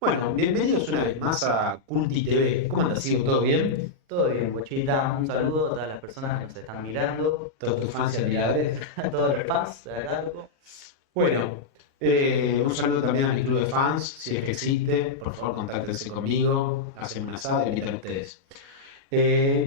Bueno, bienvenidos una vez más a Culti TV. ¿Cómo andas, Sigo? ¿Todo bien? Todo bien, Bochita. Un saludo a todas las personas que nos están mirando, ¿Todos tus fans y admiradores? a todos los fans de Arco. Bueno, un saludo también a mi club de fans, si es que existe. Por favor, contáctense conmigo, hacen una asada y invitan a ustedes.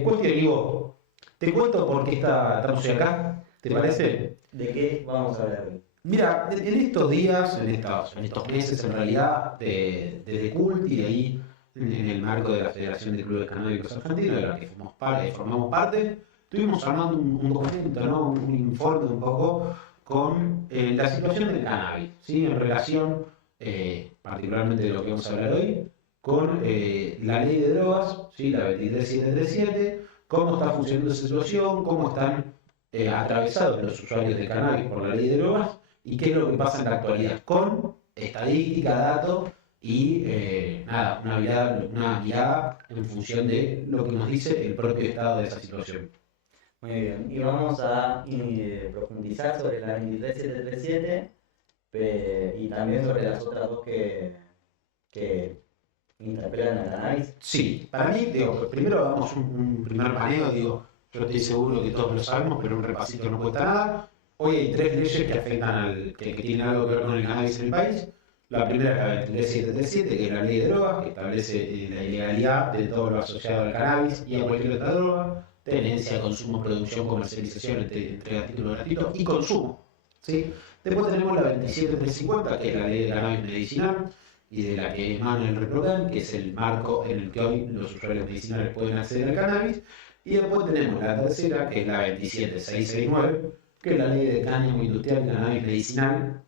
Cuestión, Ivo, te cuento por qué estamos hoy acá, ¿te parece? ¿De qué vamos a hablar hoy? Mira, en estos días, en estos meses en realidad, desde Cult y de ahí en el marco de la Federación de Clubes Canábicos Argentinos, de la que formamos parte, estuvimos armando un documento, ¿no? Un informe un poco con la situación del cannabis, ¿sí? En relación, particularmente de lo que vamos a hablar hoy, con la ley de drogas, ¿sí? La 23737, cómo está funcionando esa situación, cómo están atravesados los usuarios de cannabis por la ley de drogas y qué es lo que pasa en la actualidad con estadística, datos y nada, una mirada en función de lo que nos dice el propio estado de esa situación. Muy bien, y vamos a profundizar sobre la 23737 y también sobre las otras dos que interpelan a cannabis. Sí, para mí, digo, primero damos un primer paneo, digo, yo estoy seguro que todos lo sabemos, pero un repasito no cuesta nada. Hoy hay tres leyes que afectan que tienen algo que ver con el cannabis en el país. La primera es la 23737, que es la ley de drogas, que establece la ilegalidad de todo lo asociado al cannabis y a cualquier otra droga, tenencia, consumo, producción, comercialización, entrega a título gratuito y consumo. ¿Sí? Después tenemos la 27350, que es la ley de cannabis medicinal y de la que emana el ReproCan, que es el marco en el que hoy los usuarios medicinales pueden acceder al cannabis. Y después tenemos la tercera, que es la 27669, que es la ley de cáñamo industrial y cannabis medicinal,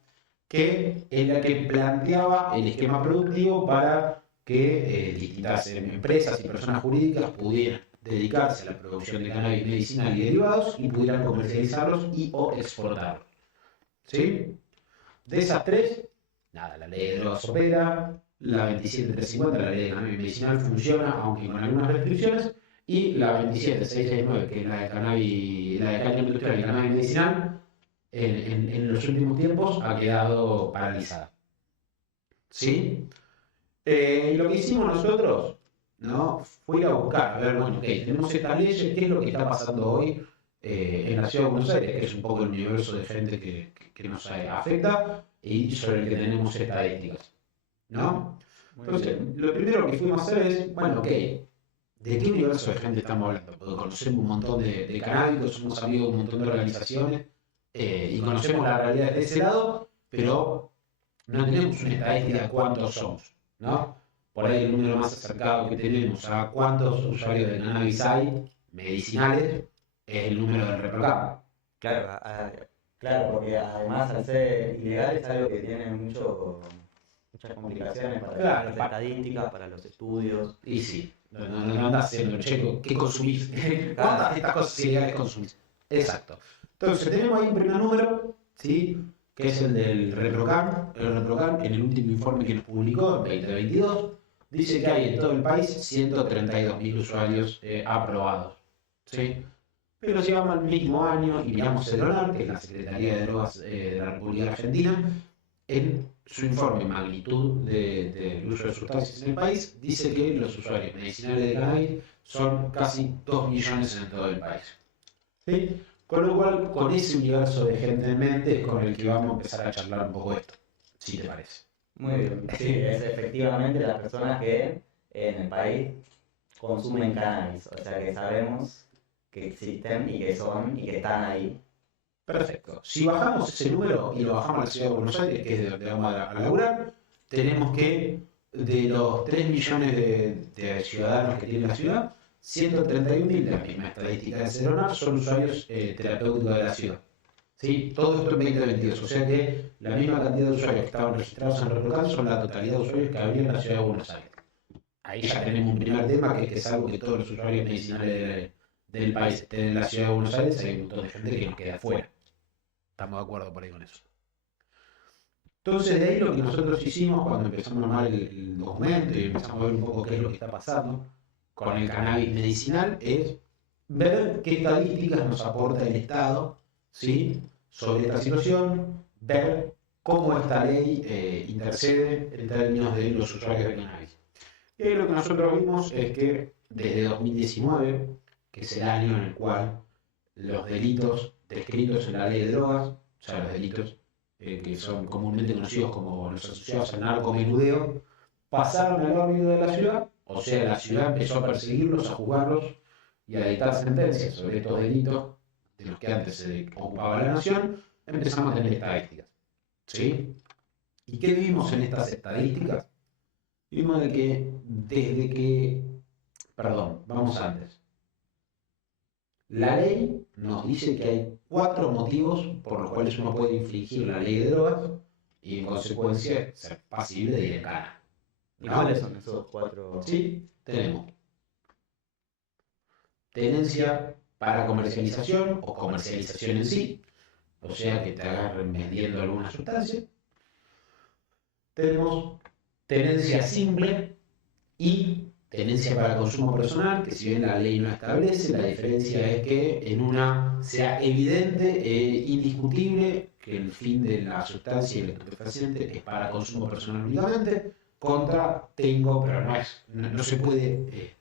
que es la que planteaba el esquema productivo para que distintas empresas y personas jurídicas pudieran dedicarse a la producción de cannabis medicinal y derivados y pudieran comercializarlos y o exportarlos. ¿Sí? De esas tres, nada, la ley de drogas opera, la 27350, la ley de cannabis medicinal, funciona, aunque con algunas restricciones, y la 27669, que es la de cannabis, la de cáñamo industrial y cannabis medicinal, en los últimos tiempos ha quedado paralizada. ¿Sí? Y lo que hicimos nosotros, ¿no? Fue ir a buscar, a ver, bueno, ok, tenemos estas leyes, ¿qué es lo que está pasando hoy en la ciudad de Buenos Aires? Que es un poco el universo de gente que nos afecta y sobre el que tenemos estadísticas, ¿no? Muy Entonces, bien. lo primero que fuimos a hacer es, bueno, ok, ¿de qué universo de gente estamos hablando? Porque conocemos un montón de canábicos, somos amigos de un montón de organizaciones y conocemos la realidad de ese lado, pero no tenemos una estadística de cuántos somos, ¿no? Por ahí el número más acercado que tenemos a cuántos usuarios de cannabis hay medicinales es el número del ReproCam. Claro, claro, porque además al ser ilegal es algo que tiene muchas complicaciones para Claro, las estadísticas, para los estudios. y sí, no andas haciendo el checo, ¿qué consumís? ¿Cuántas de estas cosas ilegales consumís? Exacto. Entonces tenemos ahí un primer número, ¿sí? Que es el del ReproCam. El ReproCam, en el último informe que nos publicó, en 2022, dice que hay en todo el país 132.000 usuarios aprobados, ¿sí? Pero si vamos al mismo año y miramos el ONAR, que es la Secretaría de Drogas de la República Argentina, en su informe magnitud del uso de sustancias en el país, dice que los usuarios medicinales de cannabis son casi 2 millones en todo el país. ¿Sí? Con lo cual, con ese universo de gente en mente es con el que vamos a empezar a charlar un poco esto, si te parece. Muy bien, sí, es efectivamente las personas que en el país consumen cannabis, o sea que sabemos que existen y que son y que están ahí. Perfecto. Si bajamos ese número y lo bajamos a la ciudad de Buenos Aires, que es de donde vamos a laburar, tenemos que de los 3 millones de ciudadanos que tiene la ciudad, 131.000 de la misma estadística de Ceronar son usuarios terapéuticos de la ciudad. ¿Sí? Todo esto en 2022, o sea que la misma cantidad de usuarios que estaban registrados en ReproCam son la totalidad de usuarios que había en la ciudad de Buenos Aires. Ahí ya tenemos un primer tema que es algo que todos los usuarios medicinales del país estén en la ciudad de Buenos Aires, hay un montón de gente que nos queda afuera. Estamos de acuerdo por ahí con eso. Entonces, de ahí lo que nosotros hicimos cuando empezamos a armar el documento y empezamos a ver un poco qué es lo que está pasando con el cannabis medicinal es ver qué estadísticas nos aporta el Estado, ¿sí? Sobre esta situación, ver cómo esta ley intercede en términos de los usuarios de cannabis. Y ahí lo que nosotros vimos es que desde 2019, que es el año en el cual los delitos descritos en la ley de drogas, o sea, los delitos que son comúnmente conocidos como los asociados al narcomenudeo, pasaron al ámbito de la ciudad, o sea, la ciudad empezó a perseguirlos, a juzgarlos y a dictar sentencias sobre estos delitos de los que antes se ocupaba la nación. Empezamos a tener estadísticas. ¿Sí? ¿Y qué vimos en estas estadísticas? Vimos de que desde que, perdón, vamos antes. La ley nos dice que hay 4 motivos por los cuales uno puede infringir la ley de drogas y en consecuencia ser pasible de ir en cana. ¿Y cuáles son esos 4? Sí, tenemos tenencia para comercialización o comercialización en sí, o sea que te agarren vendiendo alguna sustancia. Tenemos tenencia simple y tenencia para consumo personal, que si bien la ley no establece, la diferencia es que en una sea evidente e indiscutible que el fin de la sustancia y el estupefaciente es para consumo personal únicamente, contra tengo, pero no se puede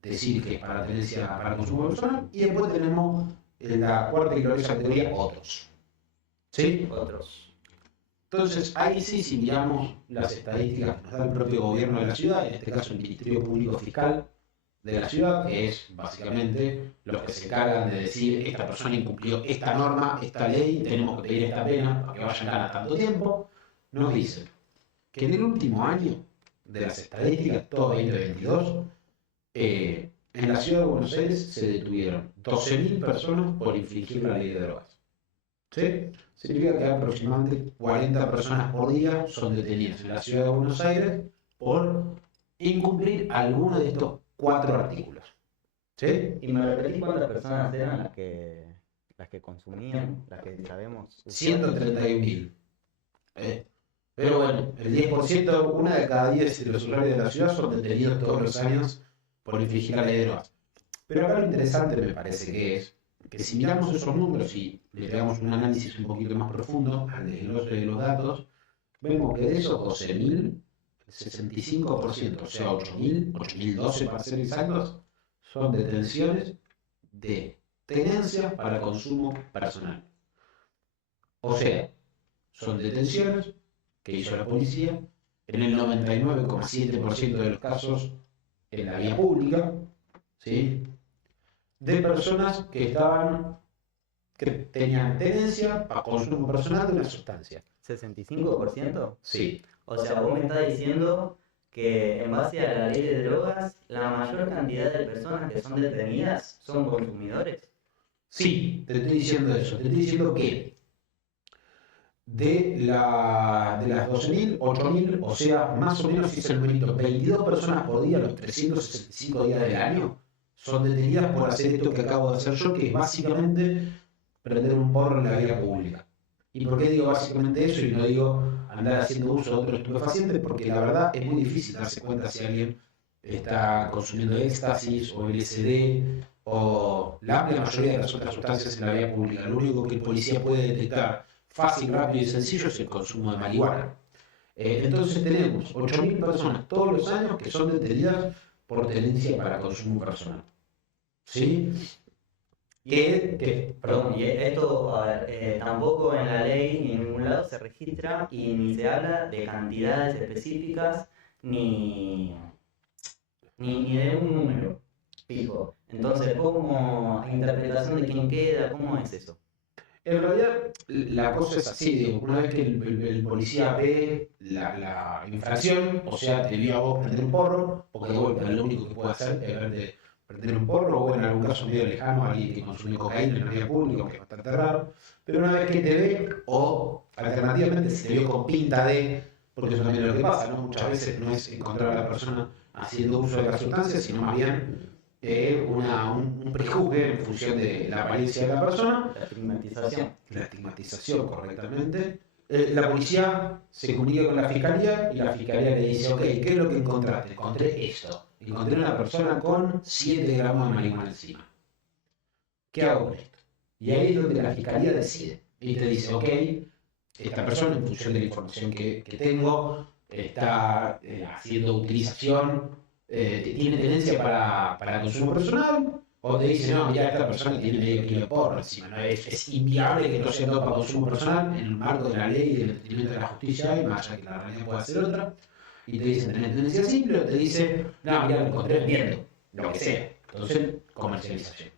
decir que es para tenencia para consumo personal. Y después tenemos la cuarta y gloriosa categoría, otros. ¿Sí? Otros. Entonces, ahí sí, si miramos las estadísticas que nos da el propio gobierno de la ciudad, en este caso el Ministerio Público Fiscal de la ciudad, que es básicamente los que se encargan de decir esta persona incumplió esta norma, esta ley, tenemos que pedir esta pena para que vayan cada tanto tiempo, nos dicen que en el último año de las estadísticas, todo 2022, en la ciudad de Buenos Aires se detuvieron 12.000 personas por infringir la ley de drogas. ¿Sí? Significa que aproximadamente 40 personas por día son detenidas en la ciudad de Buenos Aires por incumplir alguno de estos 4 artículos. ¿Sí? ¿Y me repetís cuántas personas eran las que consumían, las que sabemos? 131.000. Pero bueno, el 10%, una de cada 10 de los usuarios de la ciudad son detenidos todos los años por infringir la ley de drogas. Pero acá lo interesante me parece que es que si miramos esos números y le pegamos un análisis un poquito más profundo al desglose de los datos, vemos que de esos 12.000, el 65%, o sea 8.012 para ser exactos, son detenciones de tenencia para consumo personal. O sea, son detenciones que hizo la policía en el 99,7% de los casos en la vía pública, ¿sí?, de personas que tenían tenencia para consumo personal de una sustancia. ¿65%? Sí. O sea, vos me estás diciendo que en base a la ley de drogas, la mayor cantidad de personas que son detenidas son consumidores. Sí, te estoy diciendo eso. Te estoy diciendo que de las 12.000, 8.000, o sea, más o menos, si es el numerito, 22 personas por día los 365 días del año son detenidas por hacer esto que acabo de hacer yo, que es básicamente prender un porro en la vía pública. ¿Y por qué digo básicamente eso y no digo andar haciendo uso de otro estupefaciente? Porque la verdad es muy difícil darse cuenta si alguien está consumiendo éxtasis o LSD o la amplia mayoría de las otras sustancias en la vía pública. Lo único que el policía puede detectar fácil, rápido y sencillo es el consumo de marihuana. Entonces tenemos 8.000 personas todos los años que son detenidas por tenencia para consumo personal. ¿Sí? Perdón, y esto, a ver, tampoco en la ley ni en ningún lado se registra y ni se habla de cantidades específicas ni de un número fijo. Entonces, ¿cómo interpretación de quién queda? ¿Cómo es eso? En realidad, la cosa es así, digo, una vez que el policía ve la infracción, o sea, te vio a vos prender un porro, porque de vuelta lo único que puede hacer es verte prender un porro, o en algún caso medio lejano, alguien que consume cocaína en la vía pública, aunque es bastante raro, pero una vez que te ve, o alternativamente se te vio con pinta de, porque eso también es lo que pasa, ¿no? Muchas veces no es encontrar a la persona haciendo uso de la sustancia, sino más bien un prejuzgue en función de la apariencia de la persona. La estigmatización. La estigmatización, correctamente. La policía se comunica con la fiscalía y la fiscalía le dice, ok, ¿qué es lo que encontraste? Encontré esto. Encontré una persona con 7 gramos de marihuana encima. ¿Qué hago con esto? Y ahí es donde la fiscalía decide. Y te dice, ok, esta persona, en función de la información que tengo, está haciendo utilización, tiene tenencia para consumo personal, o te dice, no, mira, esta persona tiene medio kilo de porro encima, ¿no? Es inviable que no sea todo para consumo personal en el marco de la ley y del entendimiento de la justicia, y más allá que la realidad pueda ser otra, y te dicen, tenés tendencia simple, o te dice, no, mira, lo encontré vendiendo, lo que sea. Entonces, comercialización.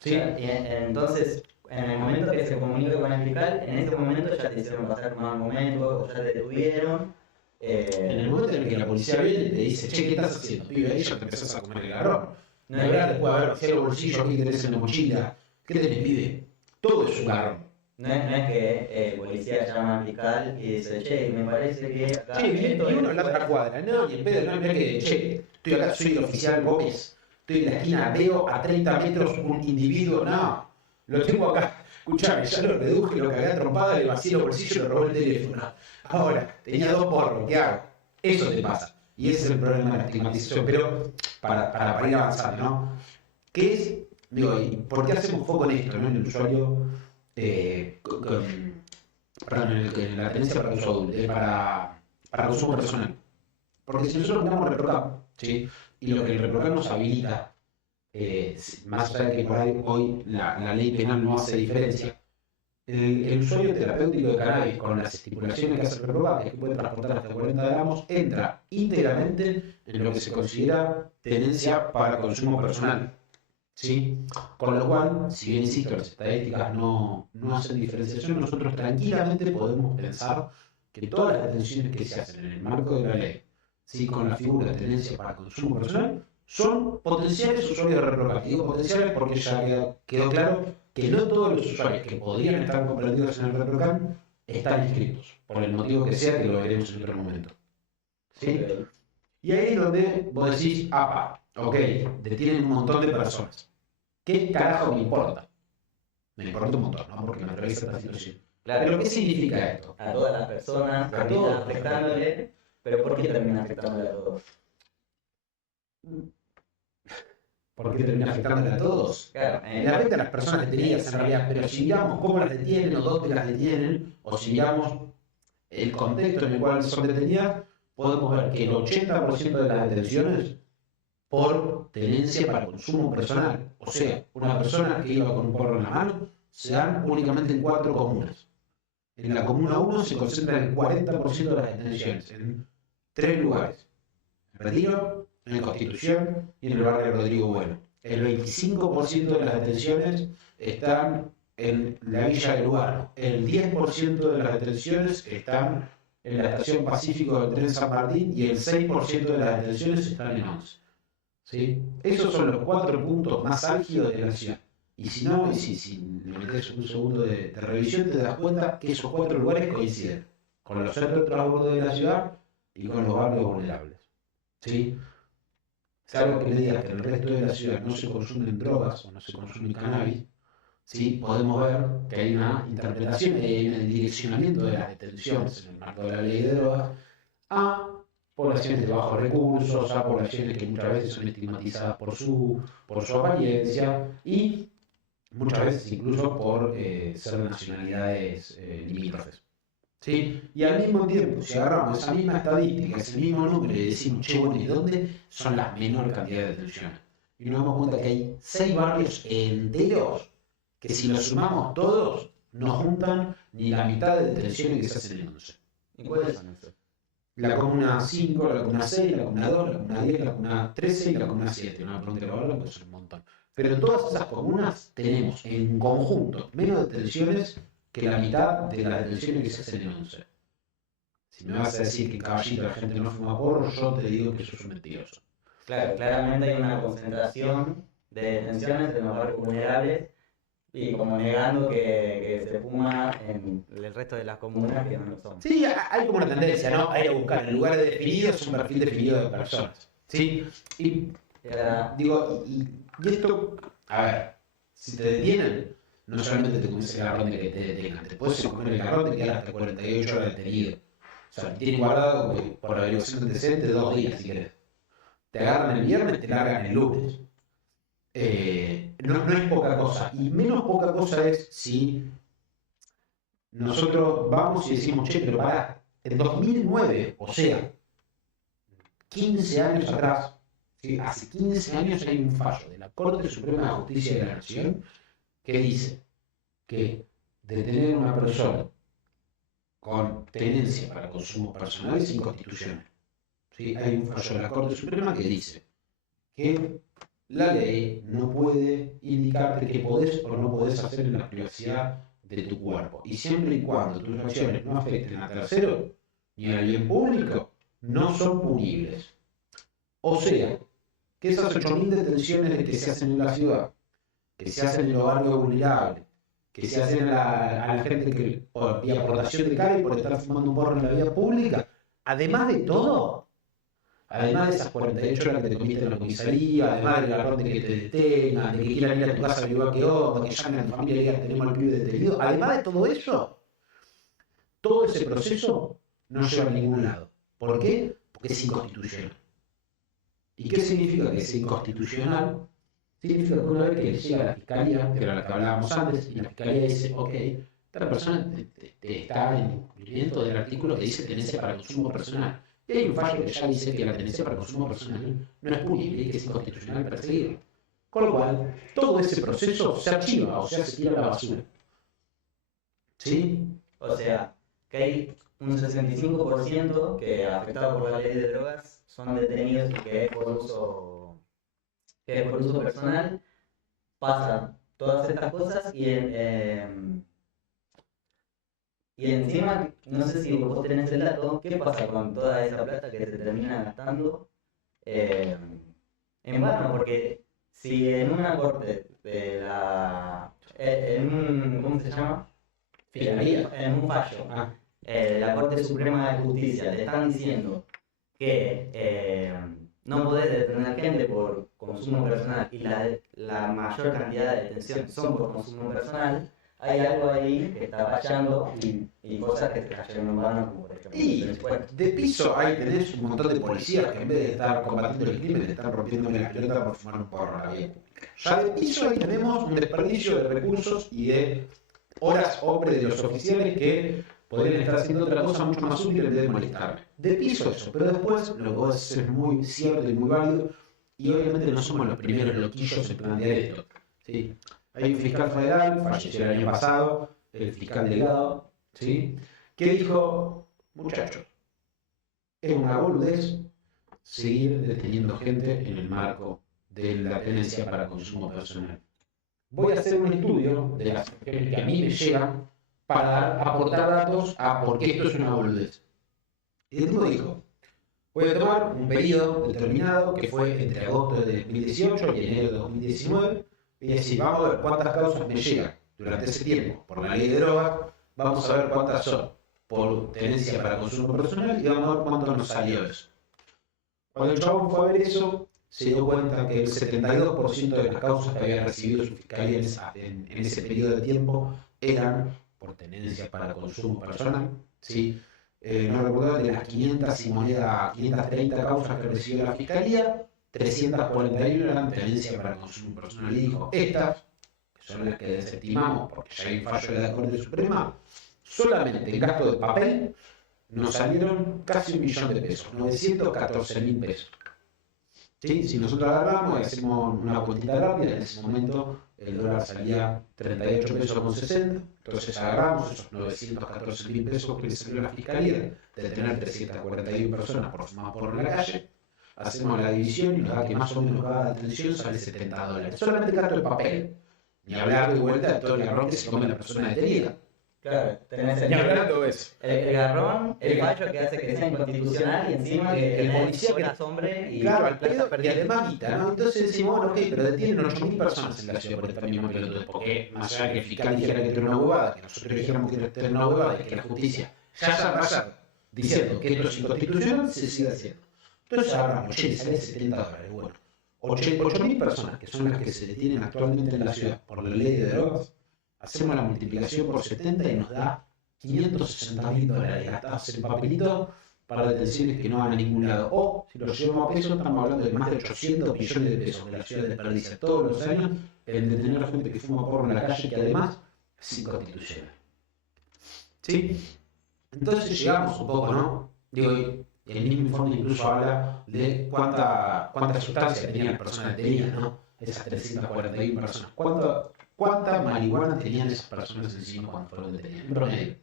¿Sí? Entonces, en el momento que se comunica con el fiscal, en ese momento ya te hicieron pasar mal momento, o ya te detuvieron. En el momento en el que la policía viene y te dice, che, ¿qué estás haciendo, pibe? Ahí ya te empezás a comer el garrón. No De es, verdad te puede haber vaciado el bolsillo, ¿qué tenés en la mochila? ¿Qué tenés, pibe? Todo es un garrón. no es que el policía llama al fiscal y dice, che, me parece que acá... Che, y esto uno es- en la otra cuadra, no, y en vez de no, mirá que, che, estoy acá, soy el oficial Gómez, estoy en la esquina, veo a 30 metros un individuo, no, lo tengo acá, escuchame, ya lo reduje, lo cagué a trompada, le vacié el bolsillo y le robé el teléfono. Ahora, tenía 2 porros, ¿qué hago? Eso te pasa. Y ese es el problema de la estigmatización, pero para ir avanzando, ¿no? ¿Qué es, digo, y por qué hacemos foco en esto, ¿no? En el usuario, perdón, en la tenencia para uso adulto, para consumo personal? Porque si nosotros miramos ReproCap, ¿sí? Y lo que el ReproCap nos habilita, más allá de que por ahí hoy la ley penal no hace diferencia, el usuario terapéutico de cannabis con las estipulaciones que hace el ReproCap, que es que puede transportar hasta 40 gramos, entra íntegramente en lo que se considera tenencia para consumo personal. ¿Sí? Con lo cual, si bien insisto, las estadísticas no hacen diferenciación, nosotros tranquilamente podemos pensar que todas las detenciones que se hacen en el marco de la ley, ¿sí? Con la figura de tenencia para consumo personal, son potenciales usuarios de ReproCap. Y digo potenciales porque ya quedó claro que no todos los usuarios que podrían estar comprendidos en el ReproCap están inscritos, por el motivo que sea, que lo veremos en otro momento. ¿Sí? Ok. Y ahí es donde vos decís, apa, ok, detienen un montón de personas. ¿Qué carajo me importa? Me importa un montón, ¿no? Porque me atraviesa esta situación. Claro, Pero ¿qué significa esto? a todas las personas A termina todos. afectándole, pero ¿por qué termina afectándole a todos? ¿Por qué termina afectándole a todos? Claro, Le afecta a las personas detenidas en realidad, pero si miramos cómo las detienen o dónde las detienen, o si miramos el contexto en el cual son detenidas, podemos ver que el 80% de las detenciones por tenencia para consumo personal. O sea, una persona que iba con un porro en la mano se dan únicamente en 4 comunas. En la comuna 1 se concentra el 40% de las detenciones, en 3 lugares. En Retiro, en Constitución y en el barrio Rodrigo Bueno. El 25% de las detenciones están en la Villa del Lugano. El 10% de las detenciones están en la estación Pacífico del tren San Martín y el 6% de las detenciones están en 11. ¿Sí? Esos son los 4 puntos más álgidos de la ciudad. Y si no, y si le metes un segundo de revisión, te das cuenta que esos 4 lugares coinciden con los centros de transbordo de la ciudad y con los barrios vulnerables. ¿Sí? Salvo que me digas que en el resto de la ciudad no se consumen drogas o no se consume cannabis, ¿sí? Podemos ver que hay una interpretación y hay un direccionamiento de las detenciones en el marco de la ley de drogas a poblaciones de bajos recursos, a poblaciones que muchas veces son estigmatizadas por su apariencia y muchas veces incluso por ser de nacionalidades limítrofes. ¿Sí? Y al mismo tiempo, si agarramos esa misma estadística, ese mismo número y decimos, che, bueno, ¿y dónde son las menor cantidad de detenciones? Y nos damos cuenta que hay 6 barrios enteros que si los sumamos todos, no juntan ni la mitad de detenciones que se hacen en 11. ¿Y cuáles son esos? La comuna 5, la comuna 6, la comuna 2, la comuna 10, la comuna 13 y la comuna 7. No me pregunte la verdad, porque son un montón. Pero en todas esas comunas tenemos en conjunto menos detenciones que la mitad de las detenciones que se hacen en 11. Si me vas a decir que en Caballito la gente no fuma porro, yo te digo que sos un mentiroso. Claro, claramente hay una concentración de detenciones en los barrios vulnerables y como negando que se fuma en el resto de las comunas que no lo son. Sí, hay como una tendencia, ¿no? A ir a buscar en lugares definidos un perfil definido de personas. ¿Sí? Y digo, y esto, a ver, si te detienen, no solamente te comes el garrón de que te detengan, te puedes comer el garrón de quedar hasta 48 horas detenido. O sea, te tienen guardado por averiguación de antecedentes 2 días, si querés. Te agarran el viernes, te largan el lunes. No es poca cosa. Y menos poca cosa es si nosotros vamos y decimos, che, pero pará, en 2009, o sea, 15 años atrás, ¿sí? Hace 15 años hay un fallo de la Corte Suprema de Justicia de la Nación que dice que detener a una persona con tenencia para consumo personal es inconstitucional. ¿Sí? Hay un fallo de la Corte Suprema que dice que la ley no puede indicarte qué podés o no podés hacer en la privacidad de tu cuerpo. Y siempre y cuando tus acciones no afecten a terceros ni al bien público, no son punibles. O sea, que esas 8.000 detenciones que se hacen en la ciudad, que se hacen en los barrios vulnerables, que se hacen a la gente que por vía aportación de cara y por estar fumando un porro en la vía pública, además de todo, además de esas 48 horas que te comiste en la comisaría, además del garrón de que te detengan, de que quieran ir a tu casa a averiguar qué onda, que llamen a tu familia y digan tenemos al pibe detenido, además de todo eso, todo ese proceso no lleva a ningún lado. ¿Por qué? Porque es inconstitucional. ¿Y qué significa que es inconstitucional? Significa que una vez que llega a la fiscalía, que era la que hablábamos antes, y la fiscalía dice, ok, esta persona está en cumplimiento del artículo que dice tenencia para consumo personal. Y hay un fallo que ya dice que la tenencia para consumo personal no es punible y que es inconstitucional perseguirlo. Con lo cual, todo ese proceso se archiva, o sea, se tira a la basura. ¿Sí? O sea, que hay un 65% que, afectado por la ley de drogas, son detenidos y que es por uso personal, pasan todas estas cosas y encima, no sé si vos tenés el dato, ¿qué pasa con toda esa plata que se termina gastando en vano? Porque si en una corte de ¿cómo se llama? Fiscalía. En un fallo, de la Corte Suprema de Justicia te están diciendo que no podés detener gente por consumo personal y la mayor cantidad de detenciones son por consumo personal, hay algo ahí que está fallando y cosas que se cayeron en vano, como por ejemplo Y de piso ahí tenés un montón de policías que en vez de estar combatiendo el crimen están rompiéndome la pelota por fumar un porro en la vía pública. Ya de piso ahí tenemos un desperdicio de recursos y de horas hombre de los oficiales que podrían estar haciendo otra cosa mucho más útil en vez de molestarme. De piso eso, pero después lo que vos decís es muy cierto y muy válido y obviamente no somos los primeros loquillos en plantear esto. ¿Sí? Hay un fiscal federal, falleció el año pasado, el fiscal Delgado, ¿sí? Que dijo, muchachos, es una boludez seguir deteniendo gente en el marco de la tenencia para consumo personal. Voy a hacer un estudio de las que a mí me llegan para aportar datos a por qué esto es una boludez. Y el tipo dijo, voy a tomar un periodo determinado que fue entre agosto de 2018 y enero de 2019 y decir, vamos a ver cuántas causas me llegan durante ese tiempo por la ley de drogas, vamos a ver cuántas son por tenencia para consumo personal y vamos a ver cuánto nos salió eso. Cuando el chabón fue a ver eso, se dio cuenta que el 72% de las causas que había recibido su fiscalía en ese periodo de tiempo eran por tenencia para consumo personal. ¿Sí? No recuerdo, de las 500 y moneda, 530 causas que recibió la fiscalía, 341 eran tenencia para consumo personal. Y dijo, estas, que son las que desestimamos porque ya hay un fallo de la Corte Suprema, solamente en gasto de papel nos salieron casi 1.000.000 de pesos, 914.000 pesos. ¿Sí? Si nosotros agarramos y hacemos una cuentita rápida, en ese momento el dólar salía 38 pesos con 60, entonces agarramos esos 914.000 pesos que le salió a la fiscalía de tener 341 personas por fumar por la calle, hacemos la división y nos da que más o menos cada detención sale $70. Solamente el gasto de papel, ni hablar de vuelta de todo el garrón que se come la persona detenida. Claro, tenés Ni hablar de eso. el garrón, el fallo que hace que sea inconstitucional y encima que el policía que hombre y claro, al pedo y además guita, ¿no? Entonces decimos, bueno, ok, pero detienen 8.000 personas en la ciudad por esta misma pelotudez, porque más allá que el fiscal dijera que era una huevada, que nosotros dijéramos que era una huevada y que la justicia ya se ha pasado diciendo que esto es inconstitucional, se sigue haciendo. Entonces agarramos, che, sale $70, bueno, 8.000 personas, que son las que se detienen actualmente en la ciudad por la ley de drogas, hacemos la multiplicación por 70 y nos da $560.000 gastados en papelito para detenciones que no van a ningún lado. O, si lo llevamos a peso, estamos hablando de más de 800 millones de pesos que la ciudad desperdicia todos los años en detener a gente que fuma porro en la calle, que además es inconstitucional. ¿sí? Entonces llegamos un poco, ¿no? Digo, y el mismo informe incluso habla de cuánta sustancia tenían las personas detenidas, ¿no? Esas 341 personas. ¿Cuánta marihuana tenían esas personas encima cuando fueron detenidas? En promedio.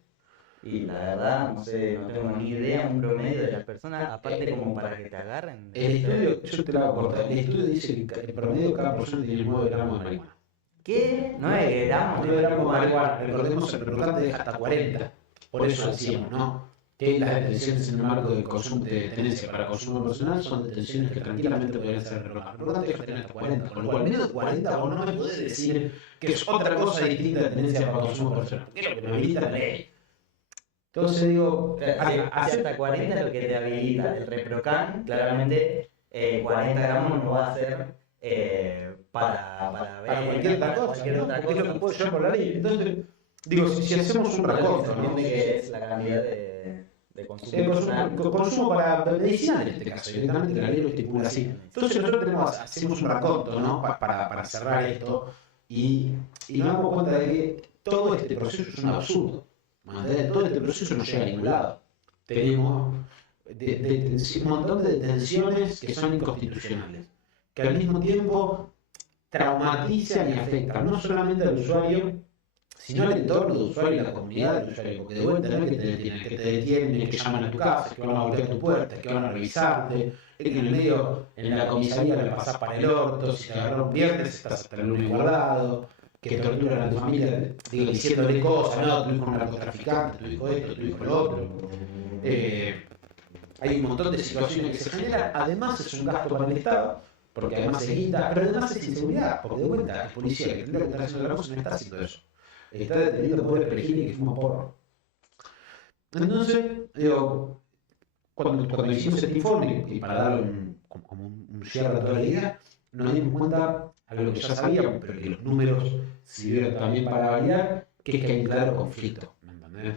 Y la verdad, no sé, no tengo ni idea un promedio de las personas, aparte como para que te agarren. El estudio, yo te lo hago cortar, el estudio dice que el promedio de cada persona tiene 9 gramos de marihuana. ¿Qué? 9 gramos 9 gramos de marihuana, recordemos, el reportante deja hasta 40. Por eso decíamos, ¿no? Que las detenciones en el marco de consumo de tenencia para consumo personal son detenciones que tranquilamente podrían ser reprobadas. El reportante deja tener hasta 40, con lo cual menos de 40 vos no me podés decir que es otra cosa distinta de tenencia para consumo personal. ¿Qué es lo que me habilita la ley? Entonces digo, hasta 40 es lo que te habilita. El Reprocan, claramente, 40 gramos no va a ser para ver. Para cualquier otra cosa, ¿no? Porque es lo que puedo llevar por la ley. Entonces, digo, si hacemos un recorte, ¿no? Que es la cantidad de consumo. Consumo para medicinal en este caso, directamente la ley lo estipula así. Entonces nosotros hacemos un recorte, ¿no? Para cerrar esto y nos damos cuenta de que todo este proceso es un absurdo. Todo este proceso no llega a ningún lado. Tenemos un montón de detenciones que son inconstitucionales, que al mismo tiempo traumatizan y afectan no solamente al usuario, sino al entorno del usuario y la comunidad del usuario, porque de vuelta no es que te detienen, que llaman a tu casa, que van a golpear tu puerta, que van a revisarte, es que en el medio, en la comisaría la pasás para el orto, si te agarraron viernes estás hasta el lunes guardado, que torturan a tu familia, digo, diciéndole cosas, no, tu hijo es un narcotraficante, tu hijo esto, tu hijo lo otro. Hay un montón de situaciones que se generan, además es un gasto para el Estado, porque además es guita, pero además es inseguridad, porque de vuelta el policía que tendría que estar haciendo otra cosa no está haciendo eso. Está deteniendo pobre perejil que fuma porro. Entonces, digo, cuando hicimos este informe, y para darle como un cierre a toda la idea, nos dimos cuenta, algo que ya sabíamos, pero que los números sirvieron también para validar, que es que hay un claro conflicto, ¿me entendés?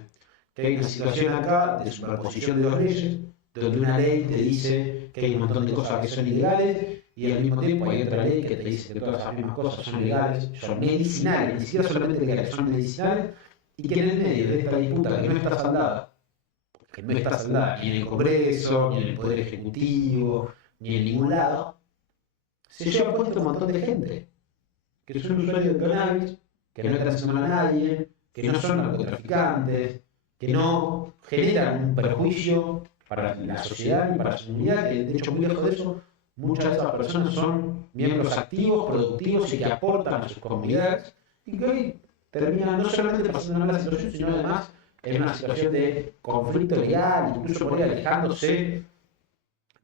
Que hay una situación acá de superposición de dos leyes, donde una ley te dice que hay un montón de cosas que son ilegales, y al mismo tiempo hay otra ley que te dice que todas esas mismas cosas son legales, son medicinales, ni siquiera solamente legales, son medicinales, y que en el medio de esta disputa que no está saldada ni en el Congreso, ni en el Poder Ejecutivo, ni en ningún lado, se lleva puesto un montón de gente que son usuarios de cannabis, que no están haciendo a nadie, que no son narcotraficantes, que no generan un perjuicio para la sociedad y para la comunidad, que de hecho muy lejos de eso, muchas de esas personas son miembros activos, productivos y que aportan a sus comunidades y que hoy terminan no solamente pasando una mala situación, sino además en una situación de conflicto legal, incluso por ahí alejándose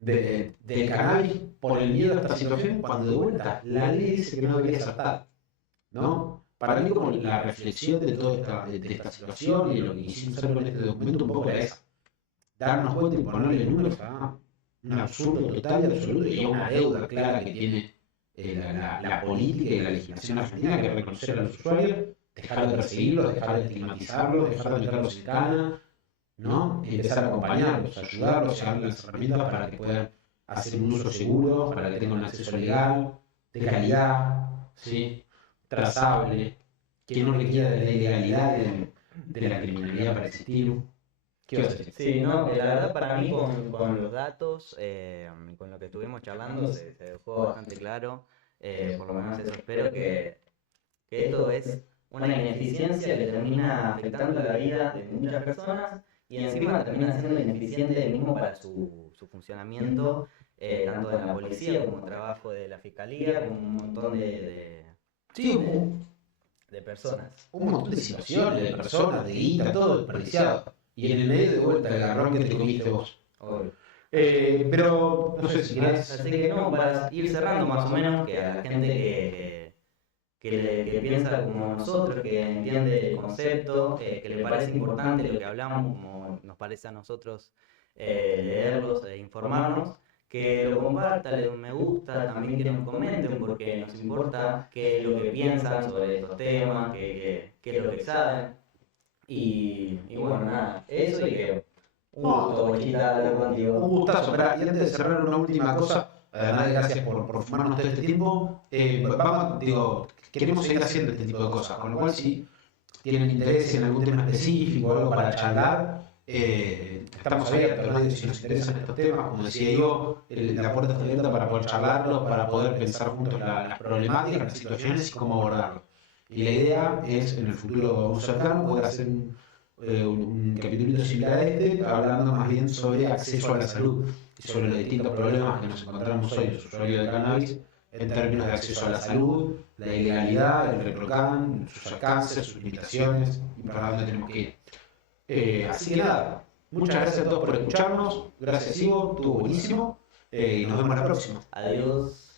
del cannabis por el miedo a esta situación, cuando de vuelta la ley dice que no debería ser tal, ¿no? Para mí como la reflexión de toda esta situación y de lo que hicimos hacer con este documento un poco era esa, darnos cuenta y ponerle números a un absurdo total y absoluto y a una deuda clara que tiene la política y la legislación argentina, que es reconocer a los usuarios, dejar de perseguirlos, dejar de estigmatizarlos, dejar de meterlos en cana, ¿no? Y empezar a acompañarlos, ayudarlos, a darles las herramientas para que puedan hacer un uso seguro, para que tengan un acceso legal, de calidad, ¿sí? Trazable, que no requiera de la ilegalidad de la criminalidad para existir. ¿Qué vas a decir? Sí, no, la verdad para mí con los datos, con lo que estuvimos charlando, se dejó bastante claro, por lo menos eso espero, que esto es una ineficiencia que termina afectando la vida de muchas personas y encima termina siendo ineficiente mismo para su funcionamiento, tanto de la policía como el trabajo de la fiscalía, como un montón de personas. Un montón de situaciones, de personas, de guita, todo desperdiciado. Y en el medio de vuelta el garrón que te comiste vos. Pero no sé si querés. Así que no, para ir cerrando más o menos, que a la gente que piensa como nosotros, que entiende el concepto, que le parece importante lo que hablamos, como nos parece a nosotros leerlos e informarnos, que lo compartan, le den un me gusta, también que nos comenten, porque nos importa qué es lo que piensan sobre estos temas, qué es lo que saben. Y bueno, nada, eso y que un gusto, Bochita, hablar contigo. Un gustazo, y antes de cerrar una última cosa, además de gracias por fumarnos todo este tiempo, queremos seguir haciendo este tipo de cosas, con lo cual si tienen interés en algún tema específico o algo para charlar, estamos abiertos, ¿no? Si nos interesan estos temas, como decía yo, la puerta está abierta para poder charlarlos, para poder pensar juntos las problemáticas, las situaciones y cómo abordarlo. Y la idea es, en el futuro cercano, poder hacer un capítulo similar a este, hablando más bien sobre acceso a la salud y sobre los distintos problemas que nos encontramos hoy los usuarios de cannabis en términos de acceso a la salud, la ilegalidad, el ReproCan, sus alcances, sus limitaciones y para dónde tenemos que ir. Así que nada, muchas gracias a todos por escucharnos, gracias Ivo, estuvo buenísimo y nos vemos la próxima. Adiós.